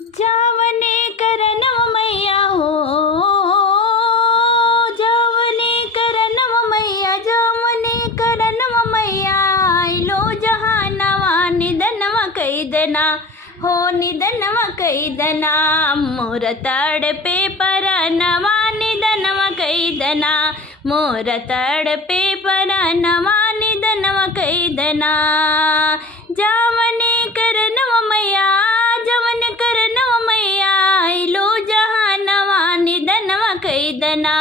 जावने करनव मैया हो, जावने करनव मैया, जावने करनव मैया, आइलो जहानवा निधनवा कैदना हो, निधनवा कैदना, मोर तड़पे परनवा निधनवा कैदना, मोर तड़पे परनवा निधनवा कैदना। जावने करनव मैया, जवन करनव मैया, आइलो जहानवा निधनवा कैदना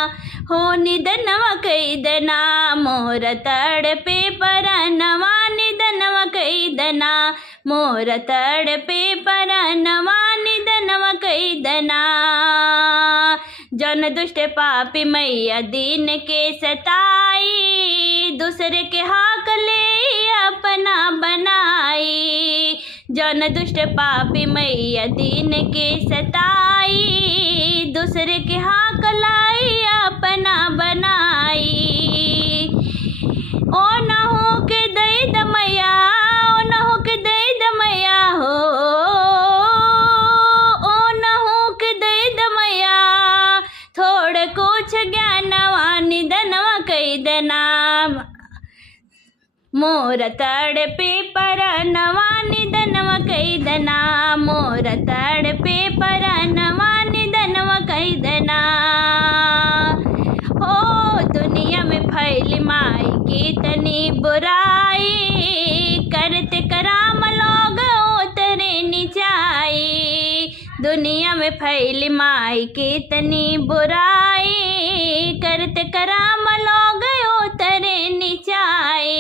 हो, निधनवा कैदना, मोर तड़पे परनवा निधनवा कैदना, मोर तड़पे परनवा निधनवा कैदना। जन दुष्ट पापी मैया दीन के सताई, दूसरे के हाक ले अपना बनाई। जन दुष्ट पापी मैया दीन के सताई, दूसरे के हाक लाई अपना बनाई। ओ न हो के दई दमैया, ओ न हो के दई दमैया हो, ओ न हो के दई दमैया, थोड़ कुछ ज्ञानवा निधनवा कैदना, मोर तड़पे परनवा निधनवा कैदना, मोर तड़पे परनवा निधनवा कैदना। हो दुनिया में फैली माई कितनी बुराई, करते कराम लोग उतरे नीचाई। दुनिया में फैली माई कितनी बुराई, करते कराम लोग उतरे नीचाई।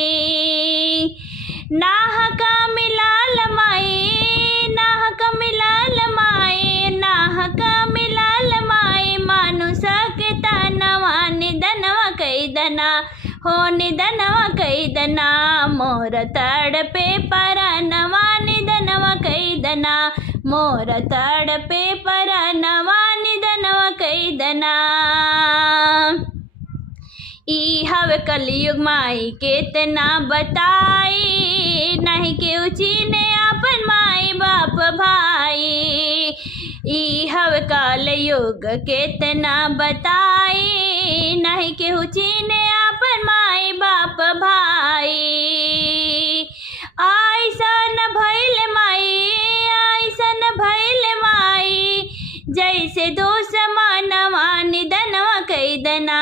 नाहक मिलाल माई, नाहक मिलाल माई, नाहक मिलाल माई, मानुष के तनवा निधनवा कैदना हो, निधनवा कैदना, मोर तड़पे परनवा निधनवा कैदना, मोर तड़पे परनवा निधनवा कैदना। ई हवे कलयुग माई केतना बताई, नहीं केहू चीने अपन माई बाप भाई। ई हवे कलयुग केतना बताई, नहीं केहू चीने अपन माई बाप भाई। आइसन भइल माई, आइसन भइल माई, जैसे दुश्मनवा निधनवा कैदना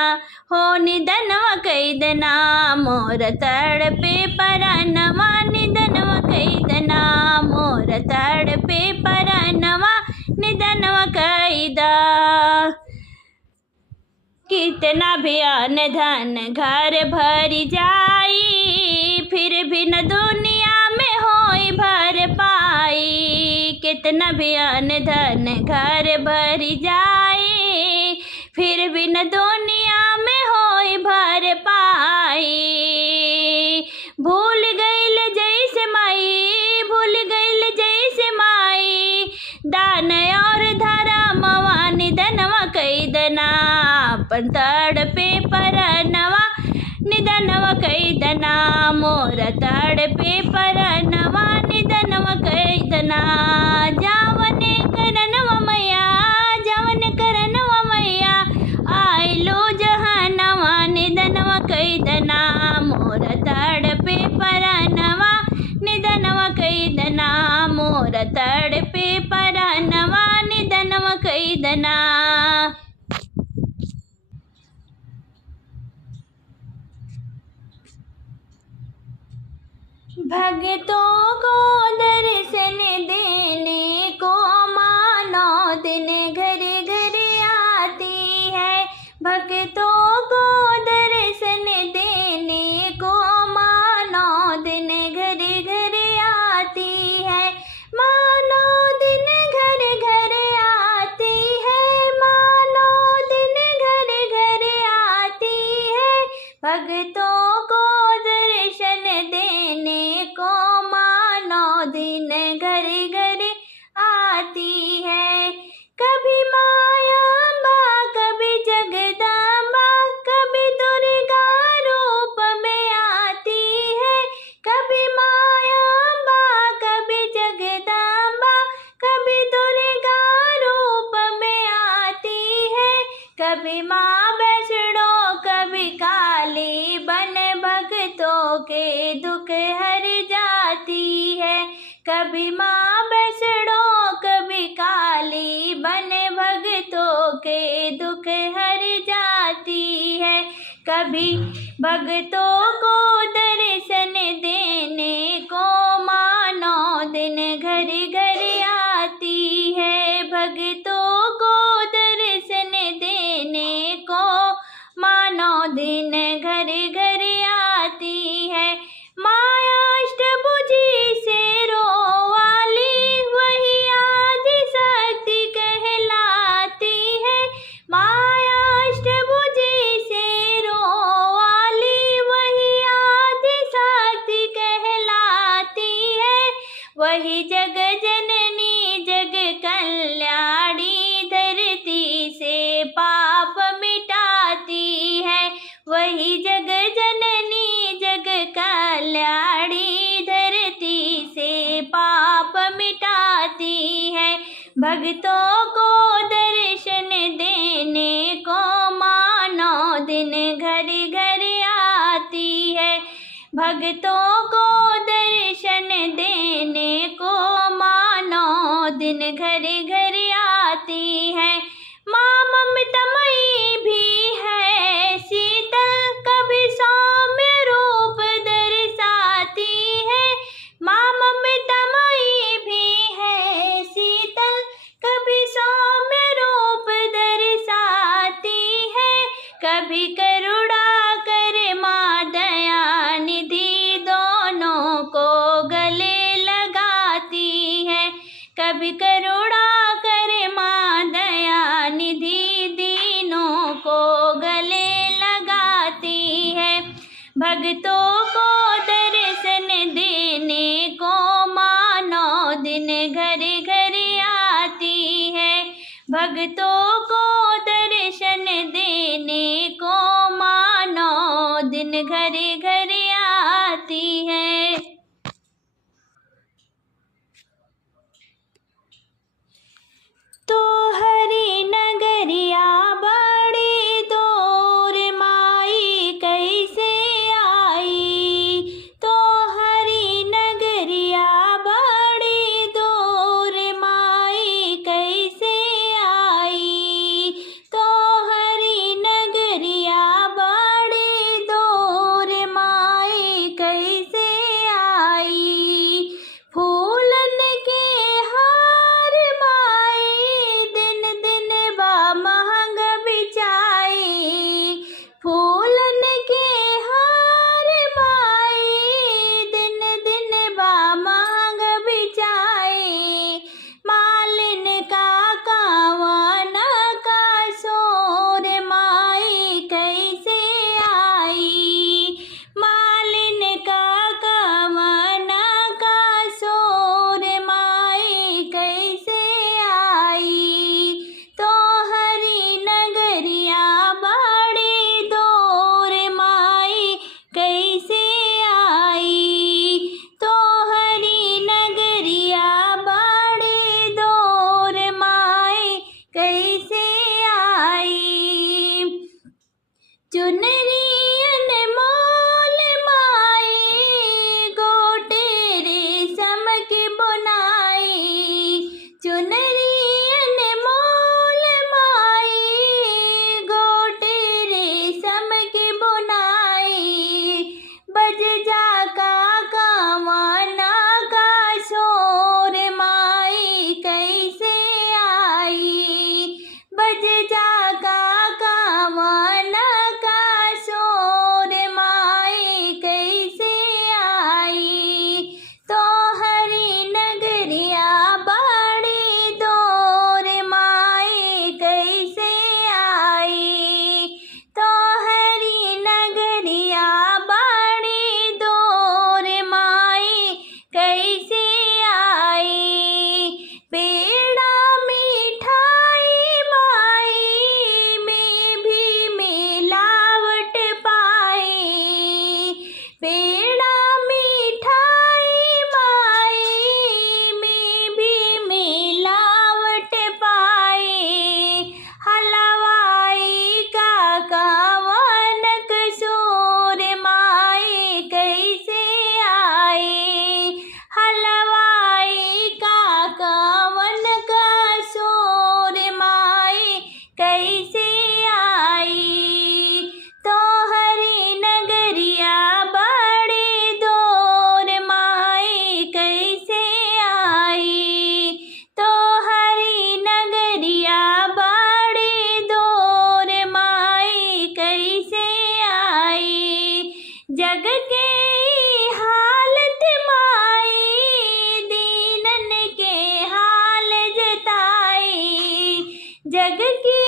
हो, निधनवा कैदना, मोर तड़पे परनवा निधनवा कैदना, मोर तड़पे परनवा निधनवा कैदा। कितना भी अन्न धन घर भरी जाई, फिर भी न दुनिया में होई भर पाई। कितना भी अन्न धन घर भरी जाई, फिर भी न दुनिया में होई भर पाई। भूल गईल जैसे माई, भूल गईल जैसे माई, दान और धर्मवा निधनवा कैदना, अपन तड़पे परनवा निधनवा कैदना, मोर तड़पे परनवा निधनवा कैदना। जावने करनवा मैया, जावन करनवा मैया, आइलो जहानवा निधनवा कैदना, मोर तड़पे परनवा निधनवा कैदना, मोर तड़पे परनवा निधनवा कैदना। भक्तों को दर्शन देने को माँ 9 दिन घर घर आती है। भक्तों को दर्शन देने को माँ 9 दिन घर घर आती है। माँ 9 दिन घर घर आती है, माँ 9 दिन घर घर आती है। भक्तों को दर्शन देने को माँ 9 दिन घर घर आती है। कभी मायाम्बा, कभी जगदम्बा, कभी दुर्गा रूप में आती है। कभी मायाम्बा, कभी जगदम्बा, कभी दुर्गा कभी माँ बैसड़ो कभी काली, बन भगतों के दुख हर जाती है। कभी भगतों को दर्शन देने को माँ 9 दिन घर घर आती है। भगतों को दर्शन देने को माँ 9 दिन घर घर आती है। माया अष्टभुजी शेरों वाली, वही आदि शक्ति कहलाती है। माया अष्टभुजी शेरों वाली, वही आदि शक्ति कहलाती है। वही जग जननी जग कल्याणी, धरती से पाप मिटाती है। वही जग जननी जग कल्याणी, धरती से पाप मिटाती है। भक्तों को दर्शन देने को माँ 9 दिन घर घर आती है। भक्तों को दर्शन देने को माँ 9 दिन घर घर आती है। माँ ममतामयी भी है शीतल, कभी सौम्य रूप दर्शाती है। माँ ममतामयी भी है शीतल, कभी सौम्य रूप दर्शाती है। कभी करुणा कर माँ दया निधि, दोनों को गले लगाती है। कभी करुणा कर माँ दया निधि, दीनों को गले लगाती है। भक्तों को दर्शन देने को माँ 9 दिन घर घर आती है। भक्तों को दर्शन देने को माँ 9 दिन घर घर आती है। तो हरी नगरिया बड़ी दूर, माई कैसे आई। तो हरी नगरिया बड़ी दूर, माई कैसे आई। जग की